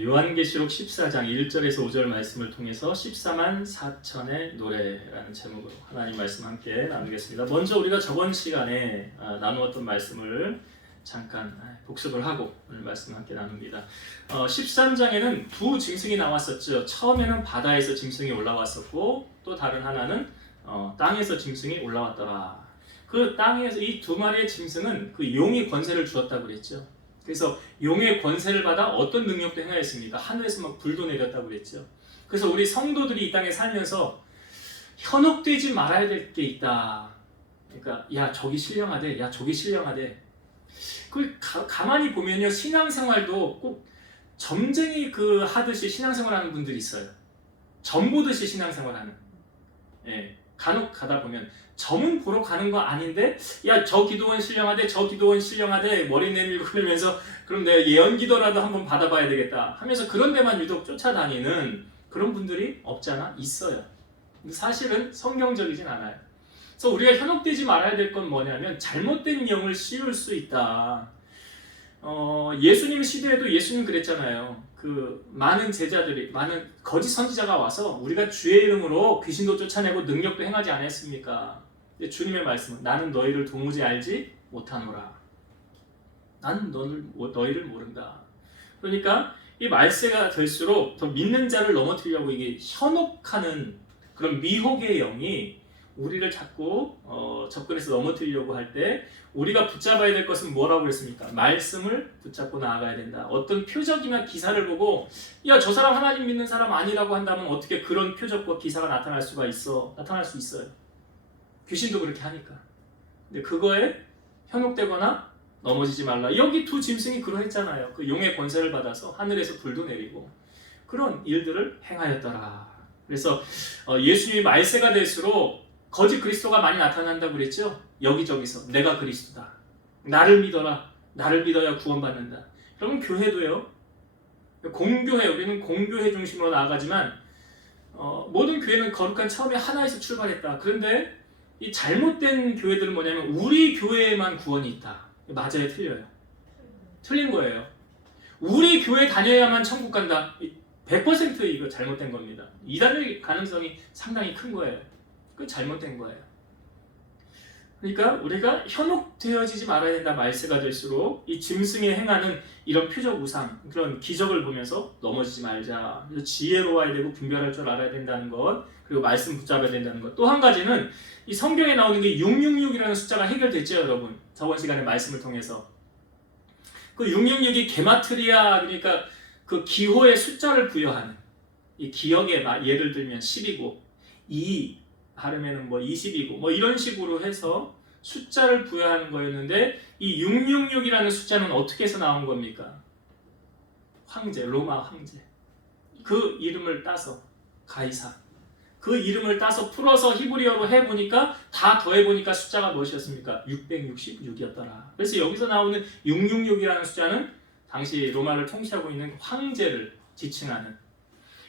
요한계시록 14장 1절에서 5절 말씀을 통해서 14만 4천의 노래라는 제목으로 하나님 말씀 함께 나누겠습니다. 먼저 우리가 저번 시간에 나누었던 말씀을 잠깐 복습을 하고 오늘 말씀 함께 나눕니다. 13장에는 두 짐승이 나왔었죠. 처음에는 바다에서 짐승이 올라왔었고 또 다른 하나는 땅에서 짐승이 올라왔더라. 그 땅에서 이 두 마리의 짐승은 그 용이 권세를 주었다고 그랬죠. 그래서 용의 권세를 받아 어떤 능력도 행하였습니까? 하늘에서 막 불도 내렸다고 그랬죠. 그래서 우리 성도들이 이 땅에 살면서 현혹되지 말아야 될 게 있다. 그러니까 야 저기 신령하대, 야 저기 신령하대. 그 가만히 보면요, 신앙생활도 꼭 점쟁이 하듯이 신앙생활하는 분들이 있어요. 점 보듯이 신앙생활하는. 예, 간혹 가다 보면 점은 보러 가는 거 아닌데 야 저 기도원 신령하대, 저 기도원 신령하대 머리 내밀고 그러면서 그럼 내가 예언 기도라도 한번 받아봐야 되겠다 하면서 그런 데만 유독 쫓아다니는 그런 분들이 없잖아? 있어요. 근데 사실은 성경적이진 않아요. 그래서 우리가 현혹되지 말아야 될 건 뭐냐면 잘못된 영을 씌울 수 있다. 예수님 시대에도 예수님 그랬잖아요. 많은 제자들이, 많은 거짓 선지자가 와서 우리가 주의 이름으로 귀신도 쫓아내고 능력도 행하지 않았습니까? 주님의 말씀은 나는 너희를 도무지 알지 못하노라. 나는 너희를 모른다. 그러니까 이 말세가 될수록 더 믿는 자를 넘어뜨리려고 이게 현혹하는 그런 미혹의 영이 우리를 자꾸 접근해서 넘어뜨리려고 할 때 우리가 붙잡아야 될 것은 뭐라고 그랬습니까? 말씀을 붙잡고 나아가야 된다. 어떤 표적이나 기사를 보고 야, 저 사람 하나님 믿는 사람 아니라고 한다면 어떻게 그런 표적과 기사가 나타날 수 있어요. 귀신도 그렇게 하니까. 근데 그거에 현혹되거나 넘어지지 말라. 여기 두 짐승이 그러했잖아요. 그 용의 권세를 받아서 하늘에서 불도 내리고 그런 일들을 행하였더라. 그래서 예수님이 말세가 될수록 거짓 그리스도가 많이 나타난다고 그랬죠? 여기저기서 내가 그리스도다. 나를 믿어라. 나를 믿어야 구원받는다. 그러면 교회도요. 공교회, 우리는 공교회 중심으로 나아가지만 모든 교회는 거룩한 처음에 하나에서 출발했다. 그런데 이 잘못된 교회들은 뭐냐면 우리 교회에만 구원이 있다. 맞아요? 틀려요? 틀린 거예요. 우리 교회 다녀야만 천국 간다. 100% 이거 잘못된 겁니다. 이단의 가능성이 상당히 큰 거예요. 그건 잘못된 거예요. 그러니까 우리가 현혹되어지지 말아야 된다. 말세가 될수록 이 짐승이 행하는 이런 표적 우상, 그런 기적을 보면서 넘어지지 말자. 그래서 지혜로워야 되고 분별할 줄 알아야 된다는 것, 그리고 말씀 붙잡아야 된다는 것. 또 한 가지는 이 성경에 나오는 게 666이라는 숫자가 해결됐죠, 여러분. 저번 시간에 말씀을 통해서. 그 666이 게마트리아, 그러니까 그 기호의 숫자를 부여하는, 이 기억의 예를 들면 10이고 2 발음에는 20이고 이런 식으로 해서 숫자를 부여하는 거였는데 이 666이라는 숫자는 어떻게 해서 나온 겁니까? 황제, 로마 황제. 그 이름을 따서 가이사. 그 이름을 따서 풀어서 히브리어로 해보니까 다 더해보니까 숫자가 무엇이었습니까? 666이었더라. 그래서 여기서 나오는 666이라는 숫자는 당시 로마를 통치하고 있는 황제를 지칭하는,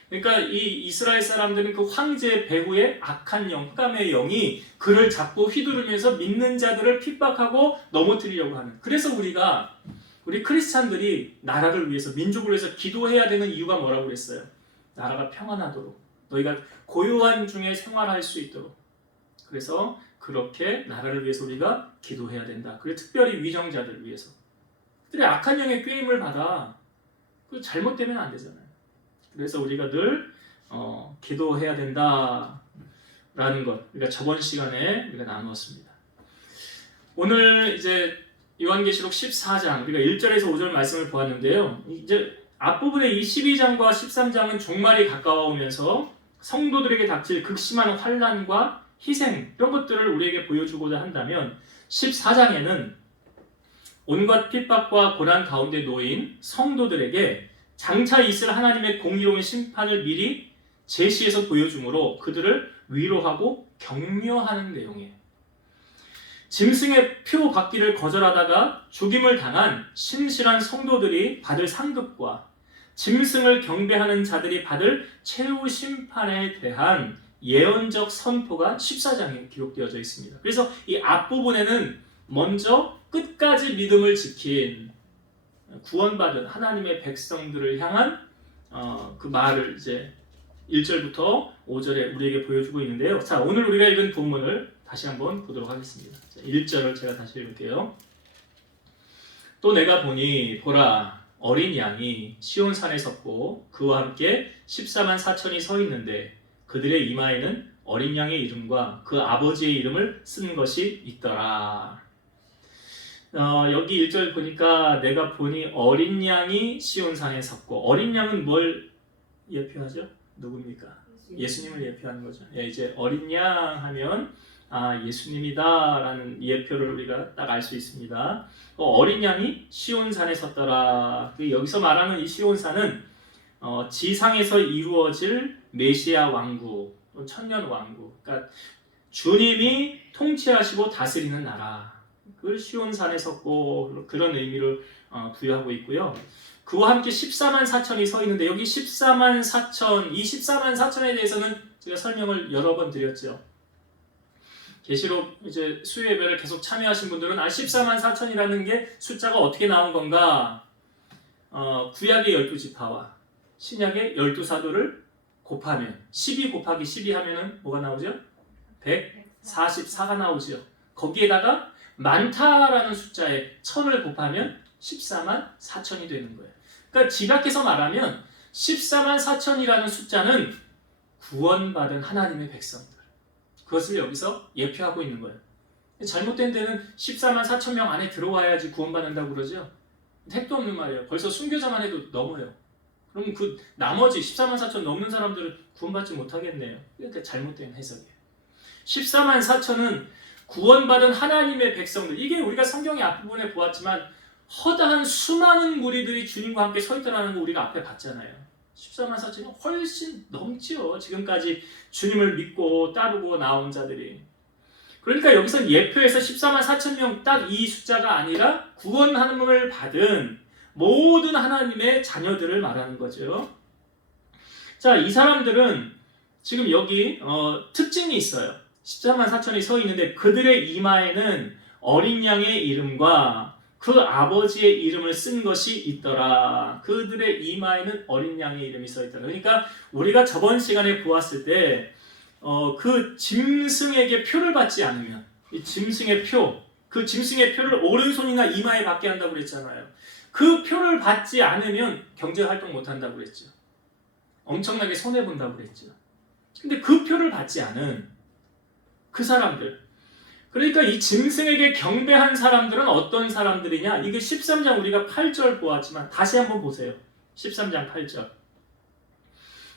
그러니까 이 이스라엘 사람들은 그 황제 배후의 악한 영, 흑암의 영이 그를 잡고 휘두르면서 믿는 자들을 핍박하고 넘어뜨리려고 하는. 그래서 우리 크리스찬들이 나라를 위해서, 민족을 위해서 기도해야 되는 이유가 뭐라고 그랬어요? 나라가 평안하도록, 너희가 고요한 중에 생활할 수 있도록. 그래서 그렇게 나라를 위해서 우리가 기도해야 된다. 그리고 특별히 위정자들을 위해서. 그들이 악한 영의 꾀임을 받아. 그 잘못되면 안 되잖아요. 그래서 우리가 늘 기도해야 된다라는 것, 우리가 저번 시간에 우리가 나누었습니다. 오늘 이제 요한계시록 14장, 우리가 1절에서 5절 말씀을 보았는데요. 이제 앞부분의 이 12장과 13장은 종말이 가까워오면서 성도들에게 닥칠 극심한 환난과 희생, 이런 것들을 우리에게 보여주고자 한다면 14장에는 온갖 핍박과 고난 가운데 놓인 성도들에게 장차 있을 하나님의 공의로운 심판을 미리 제시해서 보여주므로 그들을 위로하고 격려하는 내용이에요. 짐승의 표 받기를 거절하다가 죽임을 당한 신실한 성도들이 받을 상급과 짐승을 경배하는 자들이 받을 최후 심판에 대한 예언적 선포가 14장에 기록되어져 있습니다. 그래서 이 앞부분에는 먼저 끝까지 믿음을 지킨 구원받은 하나님의 백성들을 향한 그 말을 이제 1절부터 5절에 우리에게 보여주고 있는데요. 자, 오늘 우리가 읽은 본문을 다시 한번 보도록 하겠습니다. 1절을 제가 다시 읽을게요. 또 내가 보니 보라 어린 양이 시온산에 섰고 그와 함께 14만 4천이 서 있는데 그들의 이마에는 어린 양의 이름과 그 아버지의 이름을 쓴 것이 있더라. 여기 1절 보니까 내가 보니 어린 양이 시온산에 섰고, 어린 양은 뭘 예표하죠? 누굽니까? 예수님을 예표하는 거죠. 예, 이제 어린 양 하면 예수님이다라는 예표를 우리가 딱 알 수 있습니다. 어린 양이 시온산에 섰더라. 여기서 말하는 이 시온산은 지상에서 이루어질 메시아 왕국, 천년 왕국, 그러니까 주님이 통치하시고 다스리는 나라, 그걸 시온산에 섰고 그런 의미를 부여하고 있고요. 그와 함께 14만 4천이 서 있는데 여기 14만 4천, 이 14만 4천에 대해서는 제가 설명을 여러 번 드렸죠. 계시록 이제 수요 예배를 계속 참여하신 분들은 14만 4천이라는 게 숫자가 어떻게 나온 건가? 구약의 12지파와 신약의 12사도를 곱하면 12 곱하기 12 하면은 뭐가 나오죠? 144가 나오죠. 거기에다가 많다라는 숫자에 1000을 곱하면 14만 4천이 되는 거예요. 그러니까 지각해서 말하면 14만 4천이라는 숫자는 구원받은 하나님의 백성들, 그것을 여기서 예표하고 있는 거예요. 잘못된 데는 14만 4천 명 안에 들어와야지 구원받는다고 그러죠. 택도 없는 말이에요. 벌써 순교자만 해도 넘어요. 그럼 그 나머지 14만 4천 넘는 사람들은 구원받지 못하겠네요. 그러니까 잘못된 해석이에요. 14만 4천은 구원받은 하나님의 백성들, 이게 우리가 성경의 앞부분에 보았지만 허다한 수많은 무리들이 주님과 함께 서 있다는 거 우리가 앞에 봤잖아요. 14만 4천이 훨씬 넘지요. 지금까지 주님을 믿고 따르고 나온 자들이. 그러니까 여기서 예표에서 14만 4천 명 딱 이 숫자가 아니라 구원함을 받은 모든 하나님의 자녀들을 말하는 거죠. 자, 이 사람들은 지금 여기 특징이 있어요. 14만 4천이 서 있는데 그들의 이마에는 어린 양의 이름과 그 아버지의 이름을 쓴 것이 있더라. 그들의 이마에는 어린 양의 이름이 써 있더라. 그러니까 우리가 저번 시간에 보았을 때 그 짐승에게 표를 받지 않으면, 이 짐승의 표, 그 짐승의 표를 오른손이나 이마에 받게 한다고 그랬잖아요. 그 표를 받지 않으면 경제활동 못한다고 그랬죠. 엄청나게 손해본다고 그랬죠. 근데 그 표를 받지 않은 그 사람들, 그러니까 이 짐승에게 경배한 사람들은 어떤 사람들이냐? 이게 13장 우리가 8절 보았지만 다시 한번 보세요. 13장 8절.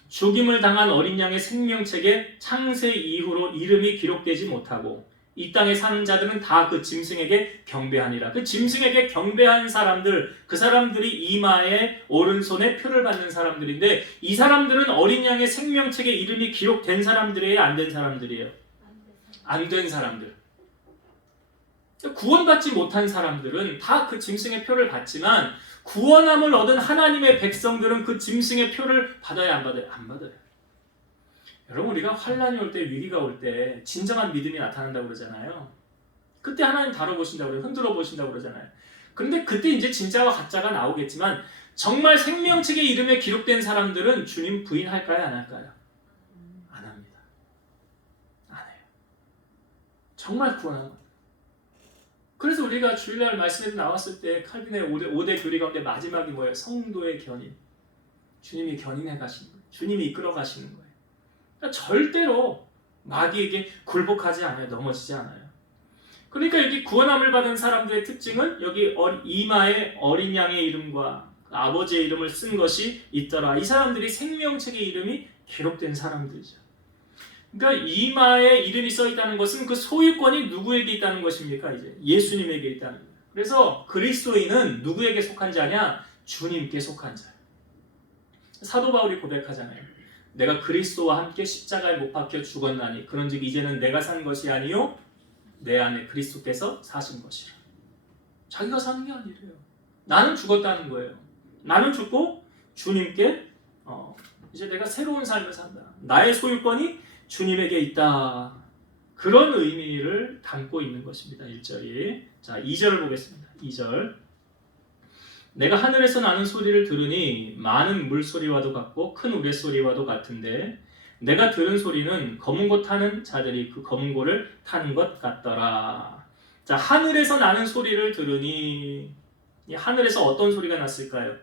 죽임을 당한 어린 양의 생명책에 창세 이후로 이름이 기록되지 못하고 이 땅에 사는 자들은 다 그 짐승에게 경배하니라. 그 짐승에게 경배한 사람들, 그 사람들이 이마에 오른손에 표를 받는 사람들인데 이 사람들은 어린 양의 생명책에 이름이 기록된 사람들이에요? 안 된 사람들이에요? 안 된 사람들. 구원받지 못한 사람들은 다 그 짐승의 표를 받지만 구원함을 얻은 하나님의 백성들은 그 짐승의 표를 받아야 안 받아요? 안 받아요. 여러분, 우리가 환난이 올 때, 위기가 올 때 진정한 믿음이 나타난다고 그러잖아요. 그때 하나님 다뤄보신다고 그래요. 흔들어 보신다고 그러잖아요. 그런데 그때 이제 진짜와 가짜가 나오겠지만 정말 생명책의 이름에 기록된 사람들은 주님 부인할까요? 안 할까요? 안 합니다. 안 해요. 정말 구원하는 거예요. 그래서 우리가 주일날 말씀에도 나왔을 때 칼빈의 5대 교리 가운데 마지막이 뭐예요? 성도의 견인. 주님이 견인해 가시는 거예요. 주님이 이끌어 가시는 거예요. 그러니까 절대로 마귀에게 굴복하지 않아요. 넘어지지 않아요. 그러니까 여기 구원함을 받은 사람들의 특징은 여기 이마에 어린 양의 이름과 아버지의 이름을 쓴 것이 있더라. 이 사람들이 생명책의 이름이 기록된 사람들이죠. 그러니까 이마에 이름이 써 있다는 것은 그 소유권이 누구에게 있다는 것입니까? 이제 예수님에게 있다는 거예요. 그래서 그리스도인은 누구에게 속한 자냐? 주님께 속한 자예요. 사도 바울이 고백하잖아요. 내가 그리스도와 함께 십자가에 못 박혀 죽었나니 그런즉 이제는 내가 산 것이 아니요 내 안에 그리스도께서 사신 것이라. 자기가 사는 게 아니래요. 나는 죽었다는 거예요. 나는 죽고 주님께 이제 내가 새로운 삶을 산다. 나의 소유권이 주님에게 있다. 그런 의미를 담고 있는 것입니다. 1절이. 자, 2절을 보겠습니다. 2절. 내가 하늘에서 나는 소리를 들으니 많은 물소리와도 같고 큰 우레소리와도 같은데 내가 들은 소리는 검은 고 타는 자들이 그 검은 고를 타는 것 같더라. 자, 하늘에서 나는 소리를 들으니, 이 하늘에서 어떤 소리가 났을까요?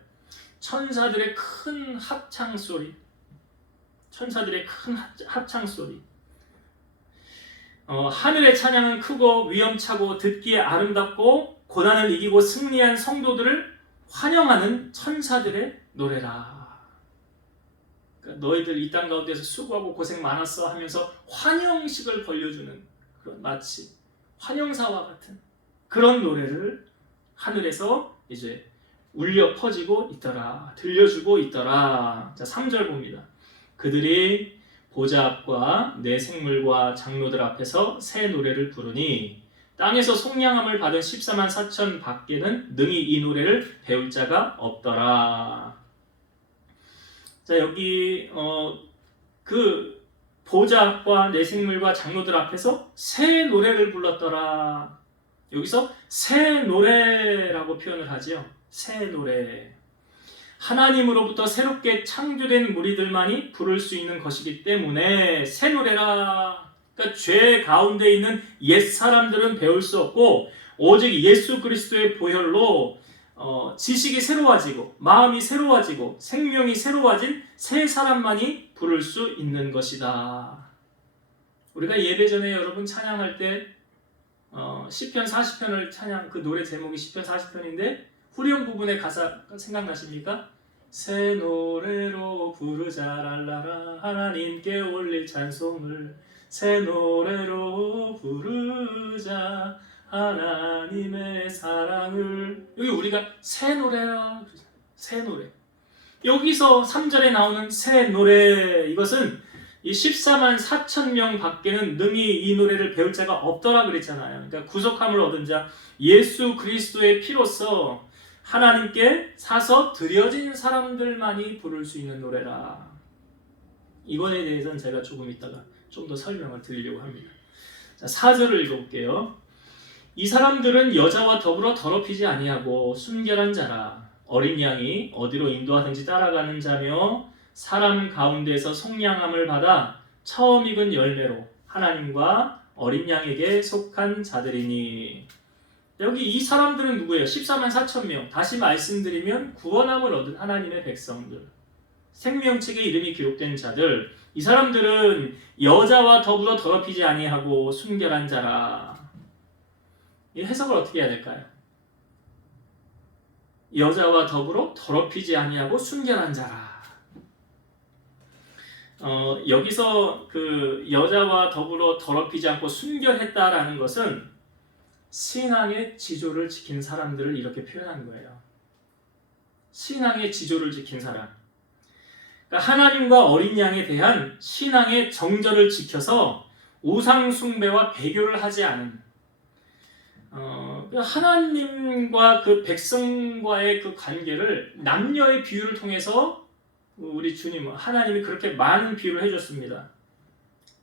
천사들의 큰 합창 소리. 천사들의 큰 합창 소리. 하늘의 찬양은 크고 위엄차고 듣기에 아름답고 고난을 이기고 승리한 성도들을 환영하는 천사들의 노래라. 그러니까 너희들 이 땅 가운데서 수고하고 고생 많았어 하면서 환영식을 벌려주는 그런 마치 환영사와 같은 그런 노래를 하늘에서 이제 울려 퍼지고 있더라. 들려주고 있더라. 자, 3절 봅니다. 그들이 보좌 앞과 내 생물과 장로들 앞에서 새 노래를 부르니 땅에서 속량함을 받은 14만 4천 밖에는 능히 이 노래를 배울 자가 없더라. 자, 여기 그 보좌 앞과 내 생물과 장로들 앞에서 새 노래를 불렀더라. 여기서 새 노래라고 표현을 하죠. 새 노래. 하나님으로부터 새롭게 창조된 무리들만이 부를 수 있는 것이기 때문에 새 노래라. 그러니까 죄 가운데 있는 옛사람들은 배울 수 없고 오직 예수 그리스도의 보혈로 지식이 새로워지고 마음이 새로워지고 생명이 새로워진 새 사람만이 부를 수 있는 것이다. 우리가 예배 전에 여러분 찬양할 때 시편 40편을 찬양, 그 노래 제목이 시편 40편인데 후렴 부분의 가사 생각나십니까? 새 노래로 부르자 랄라라 하나님께 올릴 찬송을 새 노래로 부르자 하나님의 사랑을. 여기 우리가 새 노래야, 새 노래. 여기서 3절에 나오는 새 노래, 이것은 이 14만 4천 명 밖에는 능히 이 노래를 배울 자가 없더라 그랬잖아요. 그러니까 구속함을 얻은 자, 예수 그리스도의 피로써 하나님께 사서 드려진 사람들만이 부를 수 있는 노래라. 이거에 대해서는 제가 조금 이따가 좀 더 설명을 드리려고 합니다. 자, 4절을 읽어볼게요. 이 사람들은 여자와 더불어 더럽히지 아니하고 순결한 자라. 어린 양이 어디로 인도하든지 따라가는 자며 사람 가운데서 속량함을 받아 처음 익은 열매로 하나님과 어린 양에게 속한 자들이니. 여기 이 사람들은 누구예요? 14만 4천 명. 다시 말씀드리면 구원함을 얻은 하나님의 백성들, 생명책에 이름이 기록된 자들. 이 사람들은 여자와 더불어 더럽히지 아니하고 순결한 자라. 이 해석을 어떻게 해야 될까요? 여자와 더불어 더럽히지 아니하고 순결한 자라. 여기서 그 여자와 더불어 더럽히지 않고 순결했다라는 것은 신앙의 지조를 지킨 사람들을 이렇게 표현한 거예요. 신앙의 지조를 지킨 사람. 그러니까 하나님과 어린 양에 대한 신앙의 정절을 지켜서 우상 숭배와 배교를 하지 않은, 하나님과 그 백성과의 그 관계를 남녀의 비유를 통해서 우리 주님은, 하나님이 그렇게 많은 비유를 해줬습니다.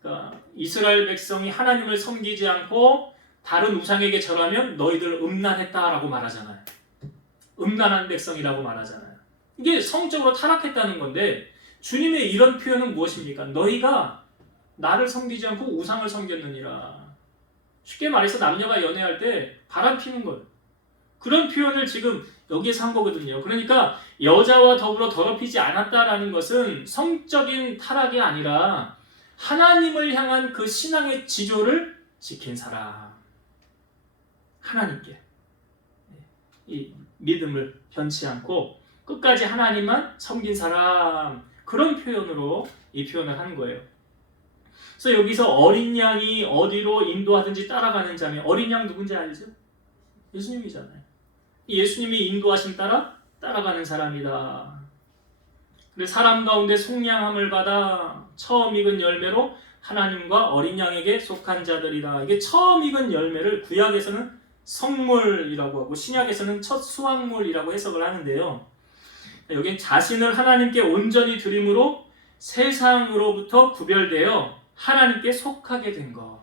그러니까 이스라엘 백성이 하나님을 섬기지 않고 다른 우상에게 절하면 너희들 음란했다라고 말하잖아요. 음란한 백성이라고 말하잖아요. 이게 성적으로 타락했다는 건데, 주님의 이런 표현은 무엇입니까? 너희가 나를 섬기지 않고 우상을 섬겼느니라. 쉽게 말해서 남녀가 연애할 때 바람 피는 거예요. 그런 표현을 지금 여기에서 한 거거든요. 그러니까 여자와 더불어 더럽히지 않았다라는 것은 성적인 타락이 아니라 하나님을 향한 그 신앙의 지조를 지킨 사람. 하나님께 이 믿음을 변치 않고 끝까지 하나님만 섬긴 사람. 그런 표현으로 이 표현을 하는 거예요. 그래서 여기서 어린 양이 어디로 인도하든지 따라가는 자면, 어린 양 누군지 알죠? 예수님이잖아요. 예수님이 인도하심 따라 따라가는 사람이다. 그래서 사람 가운데 속량함을 받아 처음 익은 열매로 하나님과 어린 양에게 속한 자들이다. 이게 처음 익은 열매를 구약에서는 성물이라고 하고 신약에서는 첫 수확물이라고 해석을 하는데요. 여기는 자신을 하나님께 온전히 드림으로 세상으로부터 구별되어 하나님께 속하게 된 것.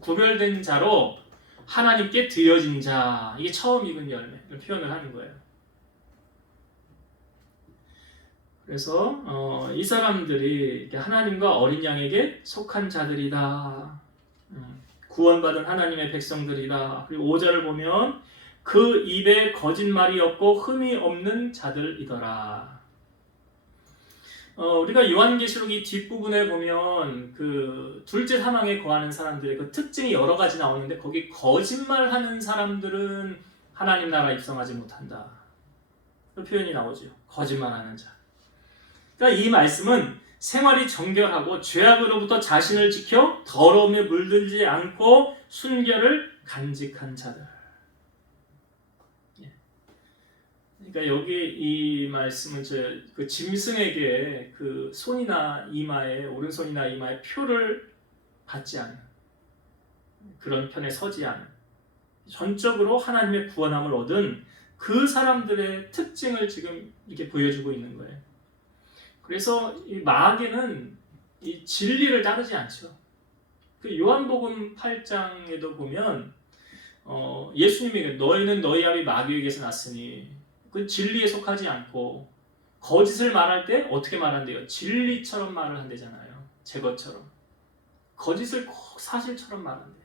구별된 자로 하나님께 드려진 자. 이게 처음 익은 열매를 표현을 하는 거예요. 그래서 이 사람들이 하나님과 어린 양에게 속한 자들이다. 구원받은 하나님의 백성들이다. 그리고 5절을 보면 그 입에 거짓말이 없고 흠이 없는 자들이더라. 우리가 요한계시록 이 뒷부분에 보면 그 둘째 사망에 거하는 사람들의 그 특징이 여러 가지 나오는데 거기 거짓말하는 사람들은 하나님 나라 입성하지 못한다. 그 표현이 나오죠. 거짓말하는 자. 그러니까 이 말씀은 생활이 정결하고 죄악으로부터 자신을 지켜 더러움에 물들지 않고 순결을 간직한 자들. 그러니까 여기 이 말씀은 그 짐승에게 그 손이나 이마에 오른손이나 이마에 표를 받지 않는 그런 편에 서지 않은 전적으로 하나님의 구원함을 얻은 그 사람들의 특징을 지금 이렇게 보여주고 있는 거예요. 그래서 이 마귀는 이 진리를 따르지 않죠. 그 요한복음 8장에도 보면 예수님이 너희는 너희 아비 마귀에게서 났으니 그 진리에 속하지 않고 거짓을 말할 때 어떻게 말한대요? 진리처럼 말을 한대잖아요. 제 것처럼. 거짓을 꼭 사실처럼 말한대.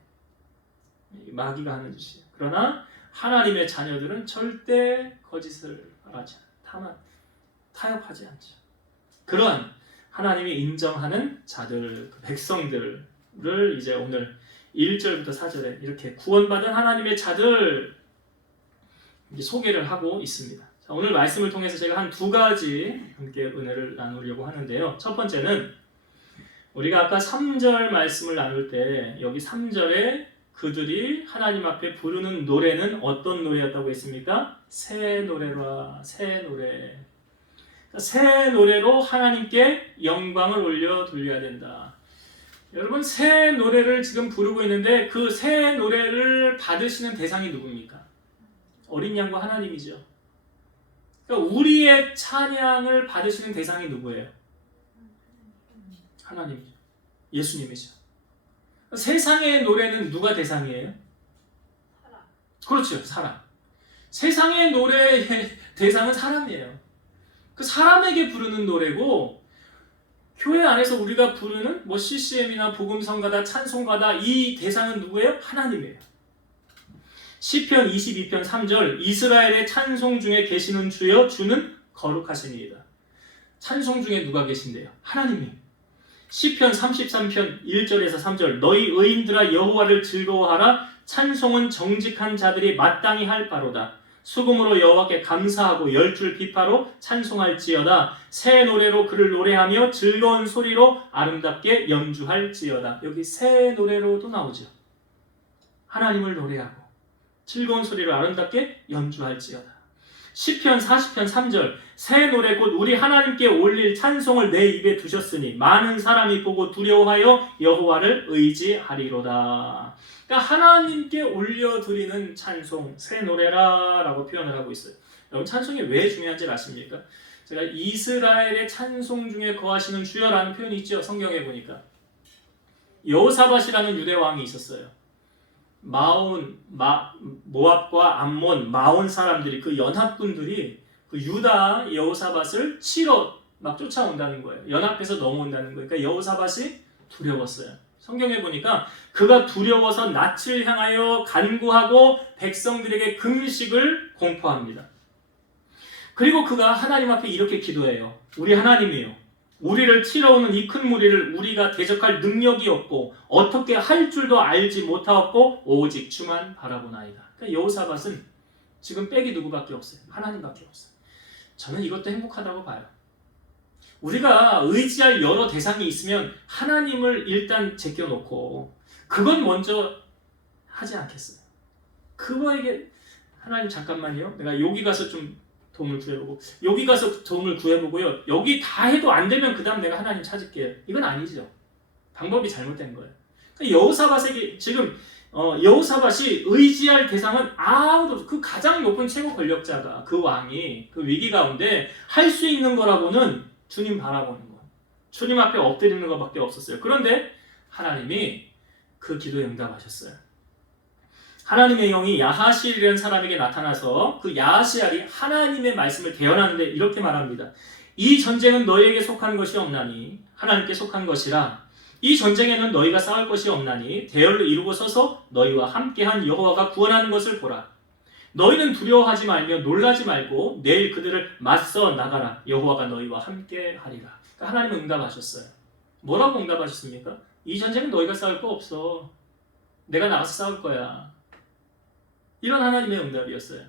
마귀가 하는 짓이에요. 그러나 하나님의 자녀들은 절대 거짓을 말하지 않아요. 타협하지 않죠. 그런 하나님이 인정하는 자들, 그 백성들을 이제 오늘 1절부터 4절에 이렇게 구원받은 하나님의 자들 소개를 하고 있습니다. 자, 오늘 말씀을 통해서 제가 한 두 가지 함께 은혜를 나누려고 하는데요. 첫 번째는 우리가 아까 3절 말씀을 나눌 때 여기 3절에 그들이 하나님 앞에 부르는 노래는 어떤 노래였다고 했습니까? 새 노래라, 새 노래. 새 노래로 하나님께 영광을 올려 돌려야 된다. 여러분, 새 노래를 지금 부르고 있는데 그 새 노래를 받으시는 대상이 누굽니까? 어린 양과 하나님이죠. 그러니까 우리의 찬양을 받으시는 대상이 누구예요? 하나님이죠. 예수님이죠. 세상의 노래는 누가 대상이에요? 사람. 그렇죠. 사람. 세상의 노래의 대상은 사람이에요. 그 사람에게 부르는 노래고 교회 안에서 우리가 부르는 뭐 CCM이나 복음성가다, 찬송가다 이 대상은 누구예요? 하나님이에요. 시편 22편 3절 이스라엘의 찬송 중에 계시는 주여 주는 거룩하시니이다. 찬송 중에 누가 계신대요? 하나님이. 시편 33편 1절에서 3절 너희 의인들아 여호와를 즐거워하라. 찬송은 정직한 자들이 마땅히 할 바로다. 수금으로 여호와께 감사하고 열줄 비파로 찬송할지어다. 새 노래로 그를 노래하며 즐거운 소리로 아름답게 연주할지어다. 여기 새 노래로도 나오죠. 하나님을 노래하고 즐거운 소리로 아름답게 연주할지어다. 시편 40편 3절 새 노래 곧 우리 하나님께 올릴 찬송을 내 입에 두셨으니 많은 사람이 보고 두려워하여 여호와를 의지하리로다. 그러니까 하나님께 올려드리는 찬송 새 노래라 라고 표현을 하고 있어요. 여러분, 찬송이 왜 중요한지 아십니까? 제가 이스라엘의 찬송 중에 거하시는 주여라는 표현이 있죠. 성경에 보니까 여호사밧이라는 유대 왕이 있었어요. 모압과 암몬, 마온 사람들이 그 연합군들이 그 유다 여호사밧을 치러 막 쫓아온다는 거예요. 연합해서 넘어온다는 거예요. 그러니까 여호사밧이 두려웠어요. 성경에 보니까 그가 두려워서 낯을 향하여 간구하고 백성들에게 금식을 공포합니다. 그리고 그가 하나님 앞에 이렇게 기도해요. 우리 하나님이요, 우리를 치러 오는 이 큰 무리를 우리가 대적할 능력이 없고 어떻게 할 줄도 알지 못하였고 오직 주만 바라보나이다. 그러니까 여호사밧은 지금 백이 누구밖에 없어요? 하나님밖에 없어요. 저는 이것도 행복하다고 봐요. 우리가 의지할 여러 대상이 있으면 하나님을 일단 제껴놓고 그건 먼저 하지 않겠어요? 그거에게 하나님 잠깐만요. 내가 여기 가서 좀 도움을 구해보고 여기 가서 도움을 구해보고요. 여기 다 해도 안 되면 그 다음 내가 하나님 찾을게요. 이건 아니죠. 방법이 잘못된 거예요. 그러니까 여호사밧에게 지금 여호사밧이 의지할 대상은 아무도 없어요. 그 가장 높은 최고 권력자가 그 왕이 그 위기 가운데 할 수 있는 거라고는 주님 바라보는 거예요. 주님 앞에 엎드리는 것밖에 없었어요. 그런데 하나님이 그 기도에 응답하셨어요. 하나님의 영이 야하시엘이라는 사람에게 나타나서 그 야하시엘이 하나님의 말씀을 대언하는데 이렇게 말합니다. 이 전쟁은 너희에게 속한 것이 없나니 하나님께 속한 것이라. 이 전쟁에는 너희가 싸울 것이 없나니 대열을 이루고 서서 너희와 함께한 여호와가 구원하는 것을 보라. 너희는 두려워하지 말며 놀라지 말고 내일 그들을 맞서 나가라. 여호와가 너희와 함께하리라. 그러니까 하나님은 응답하셨어요. 뭐라고 응답하셨습니까? 이 전쟁은 너희가 싸울 거 없어. 내가 나가서 싸울 거야. 이런 하나님의 응답이었어요.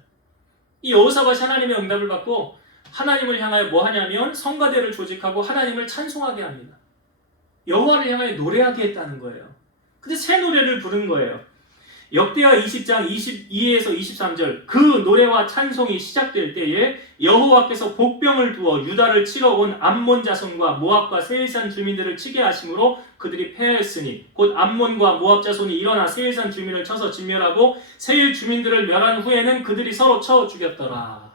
이 여호사밧이 하나님의 응답을 받고 하나님을 향하여 뭐 하냐면 성가대를 조직하고 하나님을 찬송하게 합니다. 여호와를 향하여 노래하게 했다는 거예요. 근데 새 노래를 부른 거예요. 역대하 20장 22에서 23절 그 노래와 찬송이 시작될 때에 여호와께서 복병을 두어 유다를 치러 온 암몬 자손과 모압과 세일산 주민들을 치게 하심으로 그들이 패하였으니 곧 암몬과 모압 자손이 일어나 세일산 주민을 쳐서 진멸하고 세일 주민들을 멸한 후에는 그들이 서로 쳐 죽였더라.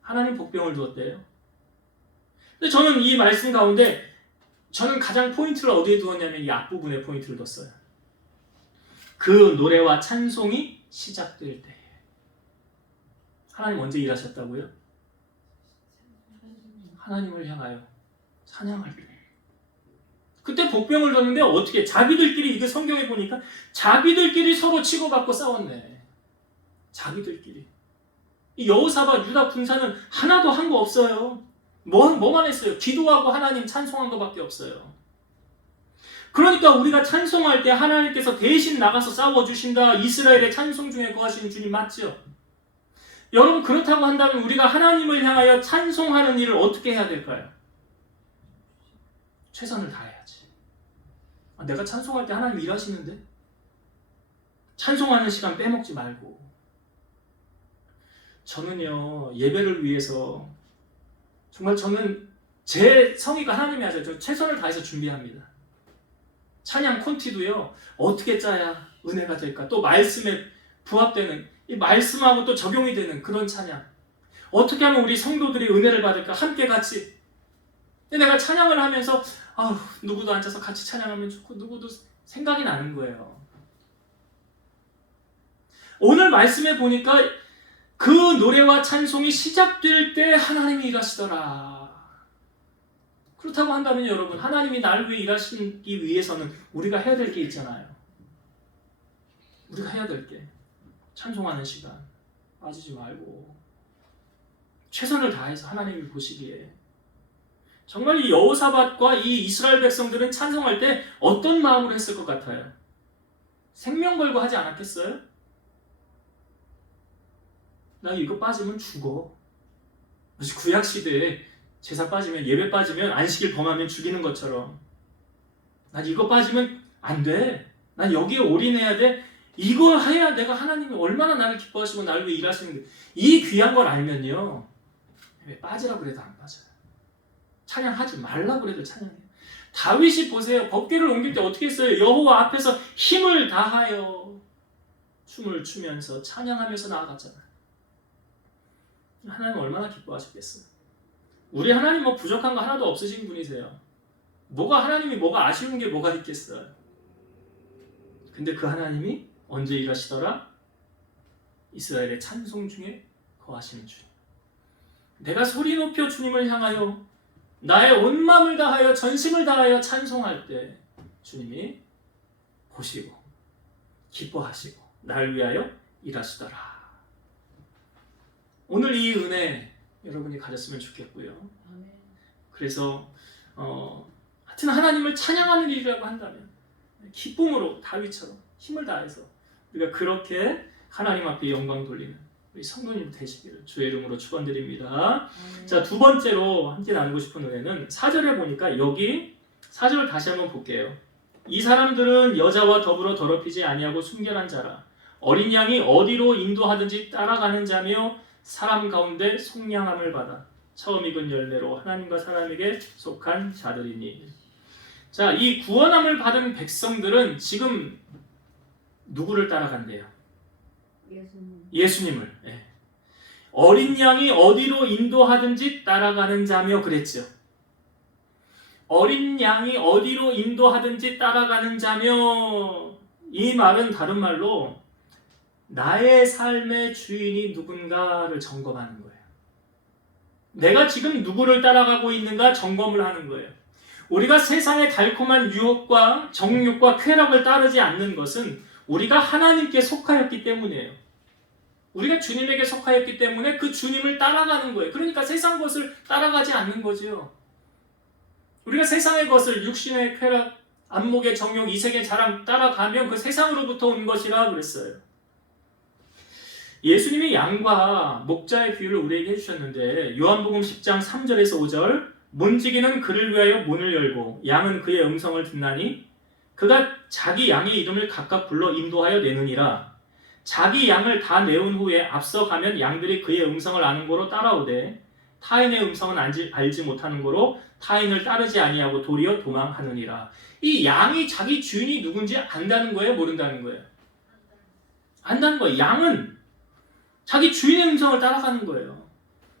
하나님 복병을 두었대요. 근데 저는 이 말씀 가운데 저는 가장 포인트를 어디에 두었냐면 이 앞부분에 포인트를 뒀어요. 그 노래와 찬송이 시작될 때 하나님 언제 일하셨다고요? 하나님을 향하여 찬양할 때. 그때 복병을 뒀는데 어떻게 자기들끼리 이게 성경에 보니까 자기들끼리 서로 치고받고 싸웠네. 자기들끼리. 이 여호사밧 유다 군사는 하나도 한 거 없어요. 뭐만 했어요? 기도하고 하나님 찬송한 거밖에 없어요. 그러니까 우리가 찬송할 때 하나님께서 대신 나가서 싸워주신다. 이스라엘의 찬송 중에 거하시는 주님 맞죠? 여러분 그렇다고 한다면 우리가 하나님을 향하여 찬송하는 일을 어떻게 해야 될까요? 최선을 다해야지. 내가 찬송할 때 하나님 일하시는데? 찬송하는 시간 빼먹지 말고. 저는요 예배를 위해서 정말 저는 제 성의가 하나님이 하세요. 저 최선을 다해서 준비합니다. 찬양 콘티도요 어떻게 짜야 은혜가 될까? 또 말씀에 부합되는 이 말씀하고 또 적용이 되는 그런 찬양 어떻게 하면 우리 성도들이 은혜를 받을까? 함께 같이. 근데 내가 찬양을 하면서 누구도 앉아서 같이 찬양하면 좋고 누구도 생각이 나는 거예요. 오늘 말씀에 보니까 그 노래와 찬송이 시작될 때 하나님이 일하시더라. 그렇다고 한다면 여러분 하나님이 나를 위해 일하시기 위해서는 우리가 해야 될 게 있잖아요. 우리가 해야 될 게 찬송하는 시간 빠지지 말고 최선을 다해서 하나님을 보시기에. 정말 이 여호사밧과 이 이스라엘 백성들은 찬송할 때 어떤 마음으로 했을 것 같아요? 생명 걸고 하지 않았겠어요? 나 이거 빠지면 죽어. 마치 구약시대에 제사 빠지면 예배 빠지면 안식일 범하면 죽이는 것처럼 난 이거 빠지면 안 돼. 난 여기에 올인해야 돼. 이거 해야 내가 하나님이 얼마나 나를 기뻐하시고 나를 위해 일하시는데 이 귀한 걸 알면요 왜 빠지라고 그래도 안 빠져요. 찬양하지 말라고 그래도 찬양해요. 다윗이 보세요. 법궤를 옮길 때 어떻게 했어요? 여호와 앞에서 힘을 다하여 춤을 추면서 찬양하면서 나아갔잖아요. 하나님 얼마나 기뻐하셨겠어요. 우리 하나님 부족한 거 하나도 없으신 분이세요. 하나님이 뭐가 아쉬운 게 뭐가 있겠어요. 근데 그 하나님이 언제 일하시더라? 이스라엘의 찬송 중에 거하시는 주. 내가 소리 높여 주님을 향하여 나의 온 마음을 다하여 전심을 다하여 찬송할 때 주님이 보시고 기뻐하시고 날 위하여 일하시더라. 오늘 이 은혜 여러분이 가졌으면 좋겠고요. 그래서 하여튼 하나님을 찬양하는 일이라고 한다면 기쁨으로 다윗처럼 힘을 다해서 우리가 그렇게 하나님 앞에 영광 돌리는 우리 성도님 되시기를 주의 이름으로 축원드립니다. 자, 두 번째로 함께 나누고 싶은 은혜는 4절에 보니까 여기 4절 다시 한번 볼게요. 이 사람들은 여자와 더불어 더럽히지 아니하고 순결한 자라. 어린 양이 어디로 인도하든지 따라가는 자며 사람 가운데 속량함을 받아 처음 익은 열매로 하나님과 사람에게 속한 자들이니. 자, 이 구원함을 받은 백성들은 지금 누구를 따라간대요? 예수님을. 네. 어린 양이 어디로 인도하든지 따라가는 자며 그랬죠. 어린 양이 어디로 인도하든지 따라가는 자며, 이 말은 다른 말로 나의 삶의 주인이 누군가를 점검하는 거예요. 내가 지금 누구를 따라가고 있는가 점검을 하는 거예요. 우리가 세상의 달콤한 유혹과 정욕과 쾌락을 따르지 않는 것은 우리가 하나님께 속하였기 때문이에요. 우리가 주님에게 속하였기 때문에 그 주님을 따라가는 거예요. 그러니까 세상 것을 따라가지 않는 거죠. 우리가 세상의 것을 육신의 쾌락, 안목의 정욕, 이색의 자랑 따라가면 그 세상으로부터 온 것이라 그랬어요. 예수님이 양과 목자의 비유를 우리에게 해주셨는데 요한복음 10장 3절에서 5절 문지기는 그를 위하여 문을 열고 양은 그의 음성을 듣나니 그가 자기 양의 이름을 각각 불러 인도하여 내느니라. 자기 양을 다 내온 후에 앞서가면 양들이 그의 음성을 아는 고로 따라오되 타인의 음성은 알지 못하는 고로 타인을 따르지 아니하고 도리어 도망하느니라. 이 양이 자기 주인이 누군지 안다는 거예요? 모른다는 거예요? 안다는 거예요. 양은 자기 주인의 음성을 따라가는 거예요.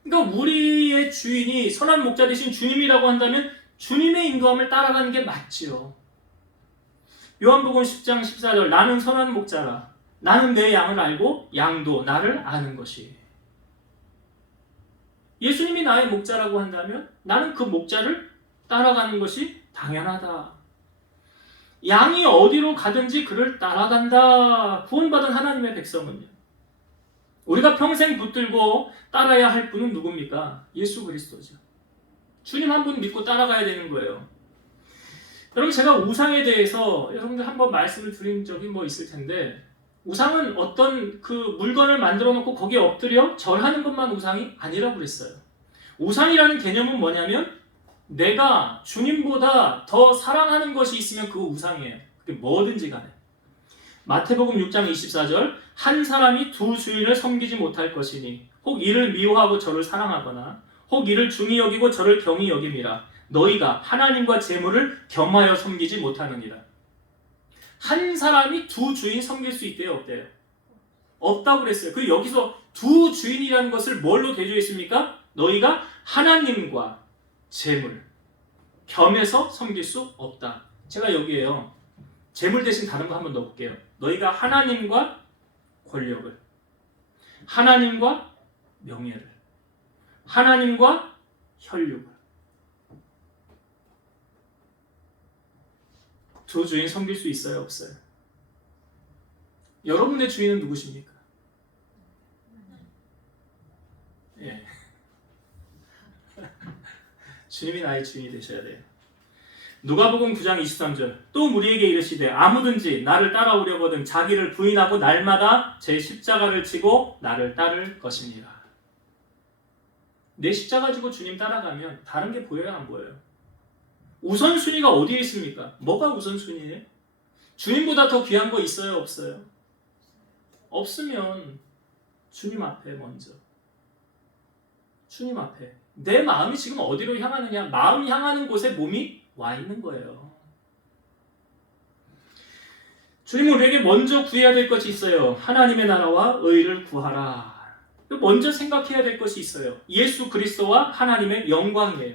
그러니까 우리의 주인이 선한 목자 되신 주님이라고 한다면 주님의 인도함을 따라가는 게 맞지요. 요한복음 10장 14절 나는 선한 목자라. 나는 내 양을 알고 양도 나를 아는 것이. 예수님이 나의 목자라고 한다면 나는 그 목자를 따라가는 것이 당연하다. 양이 어디로 가든지 그를 따라간다. 구원받은 하나님의 백성은요. 우리가 평생 붙들고 따라야 할 분은 누굽니까? 예수 그리스도죠. 주님 한 분 믿고 따라가야 되는 거예요. 여러분 제가 우상에 대해서 여러분들 한번 말씀을 드린 적이 있을 텐데 우상은 어떤 그 물건을 만들어 놓고 거기에 엎드려 절하는 것만 우상이 아니라고 그랬어요. 우상이라는 개념은 뭐냐면 내가 주님보다 더 사랑하는 것이 있으면 그거 우상이에요. 그게 뭐든지 간에. 마태복음 6장 24절 한 사람이 두 주인을 섬기지 못할 것이니 혹 이를 미워하고 저를 사랑하거나 혹 이를 중히 여기고 저를 경히 여김이라. 너희가 하나님과 재물을 겸하여 섬기지 못하느니라. 한 사람이 두 주인 섬길 수 있대요? 없대요? 없다고 그랬어요. 그 여기서 두 주인이라는 것을 뭘로 대조했습니까? 너희가 하나님과 재물 겸해서 섬길 수 없다. 제가 여기에요. 재물 대신 다른 거 한번 넣어볼게요. 너희가 하나님과 권력을, 하나님과 명예를, 하나님과 혈육을 두 주인 섬길 수 있어요? 없어요? 여러분의 주인은 누구십니까? 예. 주님이 나의 주인이 되셔야 돼요. 누가복음 9장 23절 또 우리에게 이르시되 아무든지 나를 따라오려거든 자기를 부인하고 날마다 제 십자가를 지고 나를 따를 것이니라. 내 십자가 지고 주님 따라가면 다른 게 보여요? 안 보여요? 우선순위가 어디에 있습니까? 뭐가 우선순위예요? 주님보다 더 귀한 거 있어요? 없어요? 없으면 주님 앞에 먼저 주님 앞에 내 마음이 지금 어디로 향하느냐? 마음 향하는 곳에 몸이 와 있는 거예요. 주님은 우리에게 먼저 구해야 될 것이 있어요. 하나님의 나라와 의를 구하라. 먼저 생각해야 될 것이 있어요. 예수 그리스도와 하나님의 영광이에요.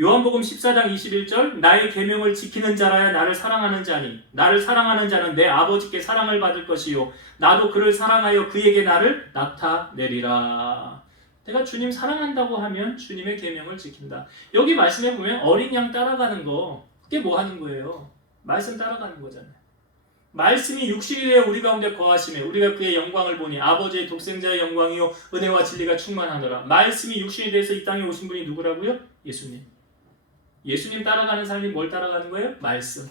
요한복음 14장 21절 나의 계명을 지키는 자라야 나를 사랑하는 자니 나를 사랑하는 자는 내 아버지께 사랑을 받을 것이요 나도 그를 사랑하여 그에게 나를 나타내리라. 내가 주님 사랑한다고 하면 주님의 계명을 지킨다. 여기 말씀해 보면 어린 양 따라가는 거 그게 뭐 하는 거예요? 말씀 따라가는 거잖아요. 말씀이 육신이 되어 우리 가운데 거하시매 우리가 그의 영광을 보니 아버지의 독생자의 영광이요 은혜와 진리가 충만하더라. 말씀이 육신이 되어서 이 땅에 오신 분이 누구라고요? 예수님. 예수님 따라가는 삶이 뭘 따라가는 거예요? 말씀.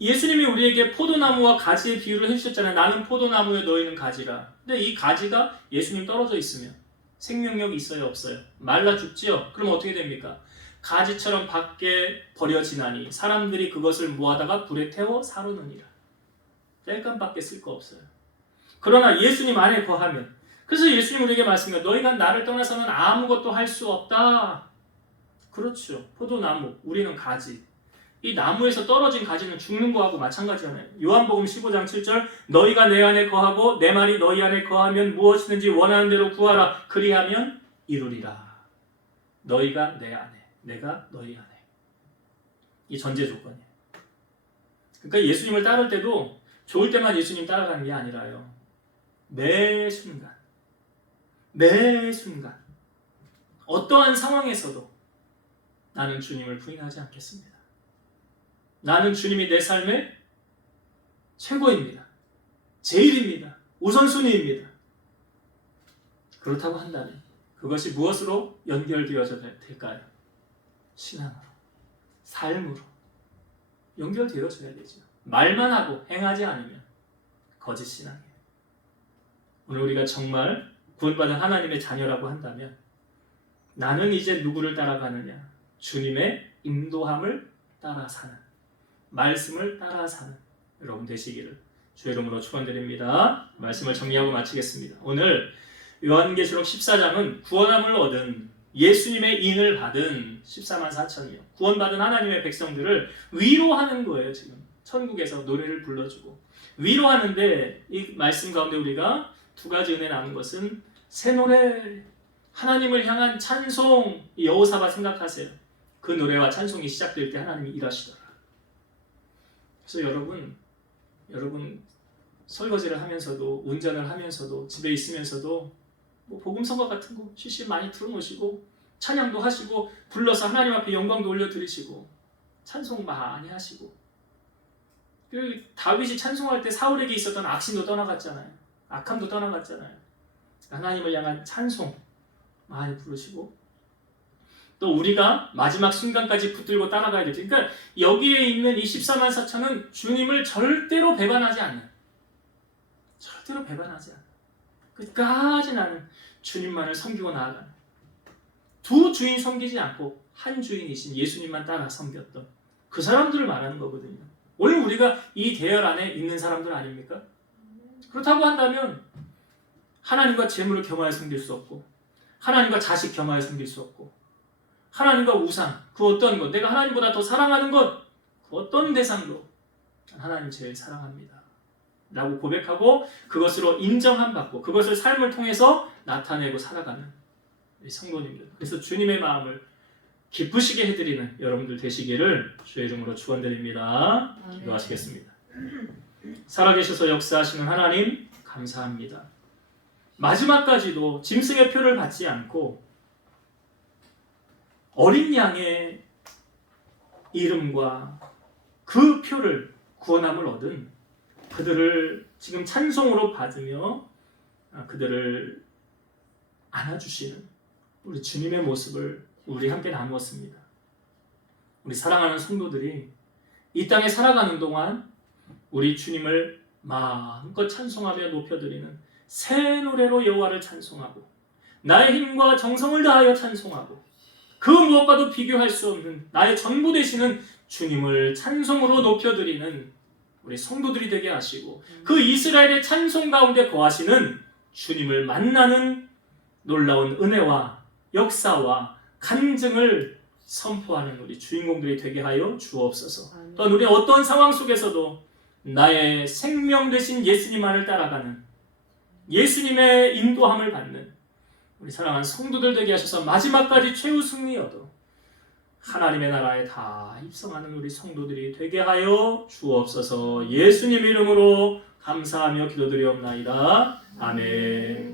예수님이 우리에게 포도나무와 가지의 비유를 해주셨잖아요. 나는 포도나무에 너희는 가지라. 근데 이 가지가 예수님 떨어져 있으면 생명력이 있어요? 없어요? 말라 죽지요? 그럼 어떻게 됩니까? 가지처럼 밖에 버려지나니 사람들이 그것을 모아다가 불에 태워 사르느니라. 땔감밖에 쓸 거 없어요. 그러나 예수님 안에 거하면 그래서 예수님 우리에게 말씀해요. 너희가 나를 떠나서는 아무것도 할 수 없다. 그렇죠. 포도나무, 우리는 가지. 이 나무에서 떨어진 가지는 죽는 거하고 마찬가지잖아요. 요한복음 15장 7절 너희가 내 안에 거하고 내 말이 너희 안에 거하면 무엇이든지 원하는 대로 구하라. 그리하면 이루리라. 너희가 내 안에, 내가 너희 안에. 이 전제 조건이에요. 그러니까 예수님을 따를 때도 좋을 때만 예수님 따라가는 게 아니라요. 매 순간 어떠한 상황에서도 나는 주님을 부인하지 않겠습니다. 나는 주님이 내 삶의 최고입니다. 제일입니다. 우선순위입니다. 그렇다고 한다면 그것이 무엇으로 연결되어져 될까요? 신앙으로, 삶으로 연결되어져야 되죠. 말만 하고 행하지 않으면 거짓 신앙이에요. 오늘 우리가 정말 구원받은 하나님의 자녀라고 한다면 나는 이제 누구를 따라가느냐? 주님의 인도함을 따라 사는, 말씀을 따라 사는 여러분 되시기를 주의 이름으로 축원드립니다. 말씀을 정리하고 마치겠습니다. 오늘 요한계시록 14장은 구원함을 얻은 예수님의 인을 받은 14만 4천이요. 구원받은 하나님의 백성들을 위로하는 거예요. 지금 천국에서 노래를 불러주고 위로하는데 이 말씀 가운데 우리가 두 가지 은혜 나눈 것은 새 노래, 하나님을 향한 찬송. 여호사밧 생각하세요. 그 노래와 찬송이 시작될 때 하나님이 일하시더라. 그래서 여러분 설거지를 하면서도 운전을 하면서도 집에 있으면서도 뭐 복음성가 같은 거 CC 많이 틀어놓으시고 찬양도 하시고 불러서 하나님 앞에 영광도 올려드리시고 찬송 많이 하시고 그리고 다윗이 찬송할 때 사울에게 있었던 악신도 떠나갔잖아요. 악함도 떠나갔잖아요. 하나님을 향한 찬송 많이 부르시고 또 우리가 마지막 순간까지 붙들고 따라가야 되죠. 그러니까 여기에 있는 이 14만 4천은 주님을 절대로 배반하지 않는, 끝까지 나는 주님만을 섬기고 나아가는, 두 주인 섬기지 않고 한 주인이신 예수님만 따라 섬겼던 그 사람들을 말하는 거거든요. 오늘 우리가 이 대열 안에 있는 사람들 아닙니까? 그렇다고 한다면 하나님과 재물을 겸하여 섬길 수 없고 하나님과 자식 겸하여 섬길 수 없고 하나님과 우상, 그 어떤 것, 내가 하나님보다 더 사랑하는 것, 그 어떤 대상도 하나님 제일 사랑합니다 라고 고백하고 그것으로 인정함 받고 그것을 삶을 통해서 나타내고 살아가는 우리 성도님들, 그래서 주님의 마음을 기쁘시게 해드리는 여러분들 되시기를 주의 이름으로 축원드립니다. 기도하시겠습니다. 살아계셔서 역사하시는 하나님 감사합니다. 마지막까지도 짐승의 표를 받지 않고 어린 양의 이름과 그 표를 구원함을 얻은 그들을 지금 찬송으로 받으며 그들을 안아주시는 우리 주님의 모습을 우리 함께 나누었습니다. 우리 사랑하는 성도들이 이 땅에 살아가는 동안 우리 주님을 마음껏 찬송하며 높여드리는 새 노래로 여호와를 찬송하고 나의 힘과 정성을 다하여 찬송하고 그 무엇과도 비교할 수 없는 나의 전부 되시는 주님을 찬송으로 높여드리는 우리 성도들이 되게 하시고 그 이스라엘의 찬송 가운데 거하시는 주님을 만나는 놀라운 은혜와 역사와 간증을 선포하는 우리 주인공들이 되게 하여 주옵소서. 또한 우리 어떤 상황 속에서도 나의 생명 되신 예수님만을 따라가는 예수님의 인도함을 받는 우리 사랑하는 성도들 되게 하셔서 마지막까지 최후 승리 얻어 하나님의 나라에 다 입성하는 우리 성도들이 되게 하여 주옵소서. 예수님 이름으로 감사하며 기도드리옵나이다. 아멘.